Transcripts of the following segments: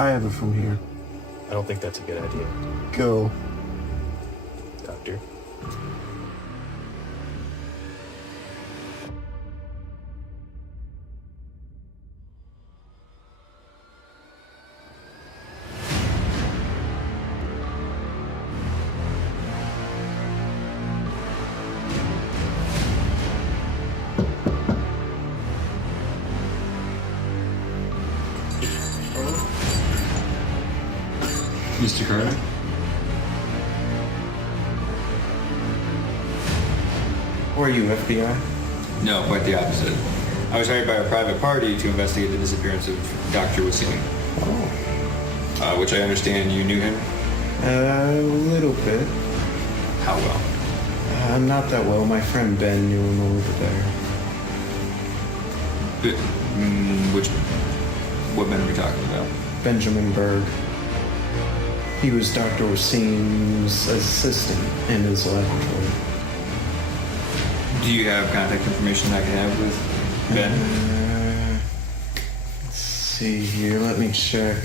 I have it from here. I don't think that's a good idea, Go. Doctor. Mr. Carter? Who are you, FBI? No, quite the opposite. I was hired by a private party to investigate the disappearance of Dr. Wasim, Oh. which I understand you knew him. A little bit. How well? Not that well. My friend Ben knew him over there. What men are we talking about? Benjamin Berg. He was Dr. Wasim's assistant in his laboratory. Do you have contact information I can have with Ben? Let's see here. Let me check.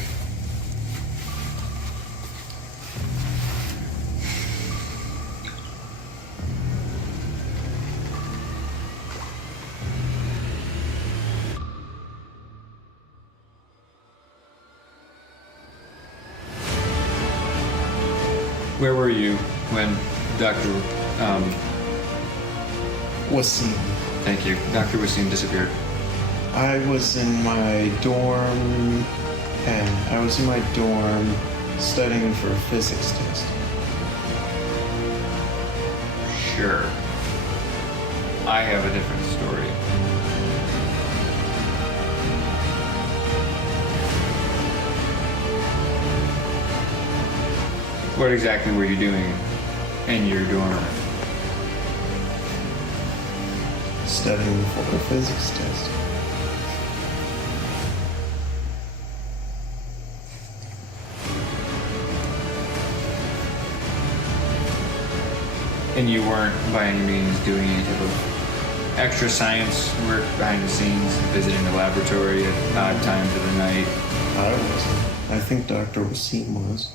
Where were you when Dr. Wasim. Thank you. Dr. Wasim disappeared. I was in my dorm. I was in my dorm studying for a physics test. Sure. I have a different story. What exactly were you doing in your dorm? Studying for a physics test. And you weren't by any means doing any type of extra science work behind the scenes, visiting the laboratory at odd times of the night? I wasn't. I think Dr. Wasim was.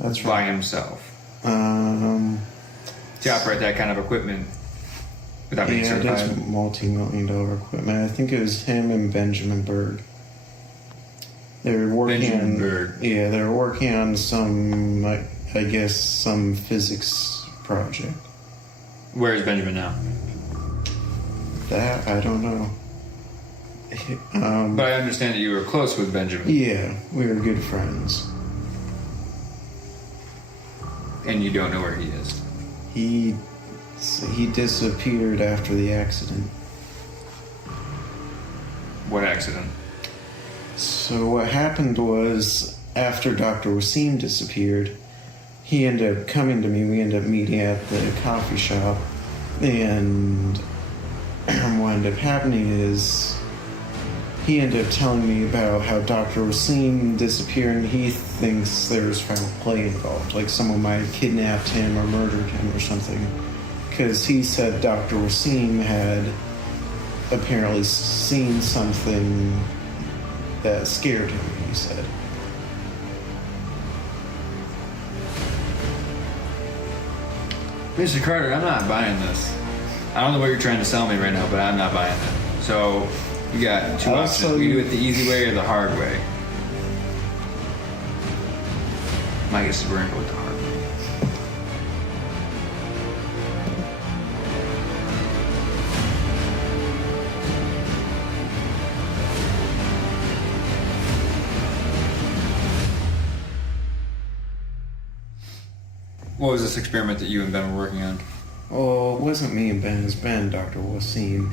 That's By right. himself. To To operate that kind of equipment without being yeah, it certified? is multi-million-dollar equipment. I think it was him and Benjamin Berg. They were working Benjamin on. Berg. Yeah, they were working on some, I guess, some physics project. Where is Benjamin now? That I don't know. But I understand that you were close with Benjamin. Yeah, we were good friends. And you don't know where he is. He disappeared after the accident. What accident? So what happened was, after Dr. Wasim disappeared, he ended up coming to me. We ended up meeting at the coffee shop, and what ended up happening is he ended up telling me about how Dr. Wasim disappeared, and he thinks there's foul play involved, like someone might have kidnapped him or murdered him or something, because he said Dr. Wasim had apparently seen something that scared him, he said. Mr. Carter, I'm not buying this. I don't know what you're trying to sell me right now, but I'm not buying it. So, you got two options. We do it the easy way or the hard way. My guess is we're going to go with the hard way. What was this experiment that you and Ben were working on? Oh, it wasn't me and Ben, it was Ben and Dr. Wasim.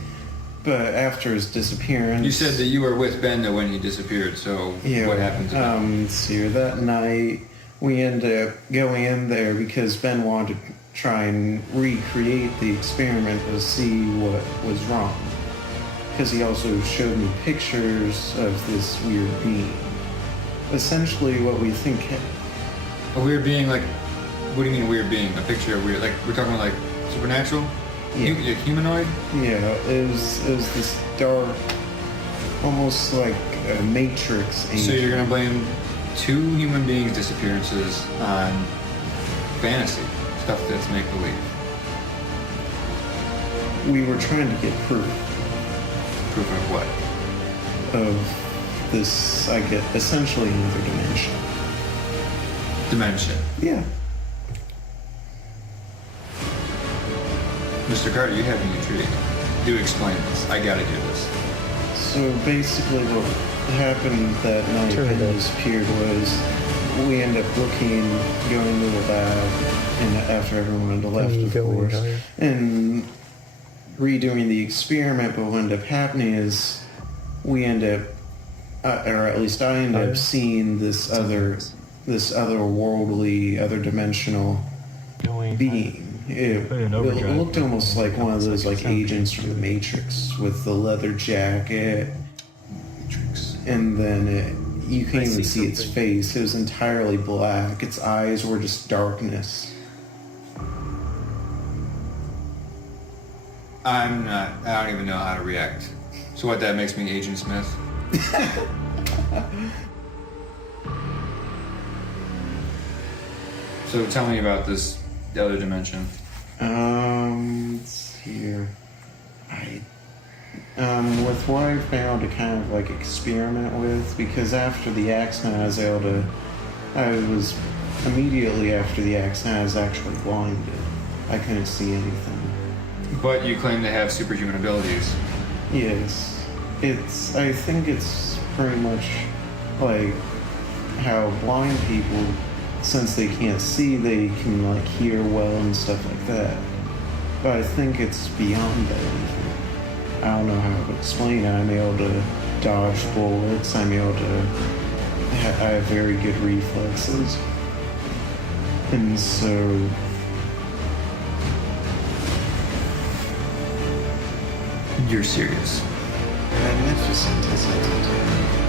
But after his disappearance... You said that you were with Ben though when he disappeared, so yeah, what happened to Ben? let's see here. That night, we ended up going in there because Ben wanted to try and recreate the experiment to see what was wrong. Because he also showed me pictures of this weird being. Essentially what we think... A weird being, like, what do you mean a weird being? A picture of weird, like, we're talking like supernatural? Yeah. Humanoid? Yeah, it was this dark, almost like a matrix agent. So you're gonna blame two human beings' disappearances on fantasy stuff that's make believe. We were trying to get proof Proof of what? of this, I get, essentially another dimension. Dimension. Yeah. Mr. Carter, you have me intrigued. Do explain this. I gotta do this. So basically what happened that night Turn when it he up. disappeared was we ended up going to the lab, and after everyone had left, you of go in, course, oh, yeah. and redoing the experiment. But what ended up happening is we end up, or at least I end up seeing this otherworldly, other dimensional being. It looked almost like one of those like agents from the Matrix with the leather jacket, and then you can't even see its face. It was entirely black. Its eyes were just darkness. I don't even know how to react. So what, that makes me Agent Smith? So tell me about this other dimension. Let's see here. With what I've been able to kind of like experiment with, because after the accident I was immediately after the accident I was actually blinded. I couldn't see anything. But you claim to have superhuman abilities. Yes. I think it's pretty much like how blind people, since they can't see, they can like hear well and stuff like that. But I think it's beyond that even. I don't know how to explain it. I'm able to dodge bullets. I'm able to I have very good reflexes. And so You're serious. magnificent, isn't it?